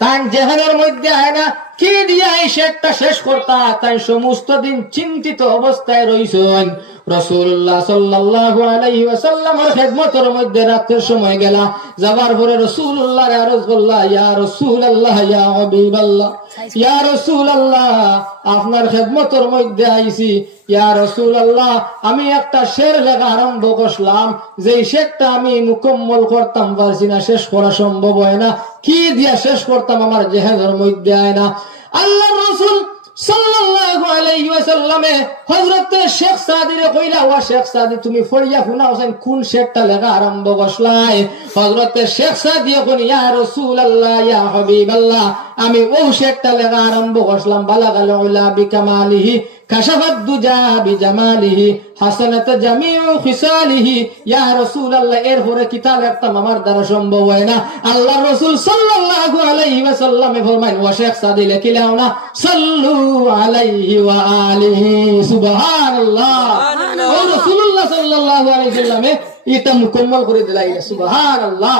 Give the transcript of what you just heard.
তাই জেহানের মধ্যে আয় না কি দিয়া এই শেখটা শেষ করতা, তাই সমস্ত দিন চিন্তিত অবস্থায় রইছেন। রাসূলুল্লাহ সাল্লাল্লাহু আলাইহি ওয়াসাল্লামের খেদমতের মধ্যে রাতের সময় গেলা, যাবার পরে রাসূলুল্লাহর আরজ করলা, ইয়া রাসূলুল্লাহ ইয়া হাবিবাল্লাহ, ইয়া রাসূলুল্লাহ আপনার খেদমতের মধ্যে আইছি। ইয়া রাসূলুল্লাহ আমি একটা শের লেখা আরম্ভ করলাম, যে শেরটা আমি মুকম্মল করতাম পারছি না, শেষ করা সম্ভব হয় না, কি দিয়া শেষ করতাম আমার জেহানের মধ্যে আয় না। আল্লাহর রাসূল সাল্লাল্লাহু আলাইহি ওয়াসাল্লামে হযরত শেখ সাদিরে কইলা, ওয়া শেখ সাদি তুমি ফড়িয়া শুনাওছেন কোন শেরটা লেখা আরম্ভ করছলাই? হযরত শেখ সাদি কোন, ইয়া রাসূলুল্লাহ ইয়া হাবিবাল্লাহ আমি ও শেরটা লেখা আরম্ভ করলাম, বালাগাল উলা বিকামালিহি কাশাফাদ দুজা বিজামালিহি হাসানাত জামিউ খিসালিহি। ইয়া রাসূলুল্লাহ এর পরে কিতাব লিখতাম আমার দ্বারা সম্ভব হয় না। আল্লাহর রাসূল সাল্লাল্লাহু আলাইহি ওয়াসাল্লামে ফরমাইন, ওয়া শেখ সাদি লিখিলাও না, সাল্লু আলাইহি ওয়া আলিহি সুবহানাল্লাহ। ও রাসূলুল্লাহ সাল্লাল্লাহু আলাইহি ওয়াসাল্লামে এটা মুকম্মল করে দিলা, সুবহানাল্লাহ।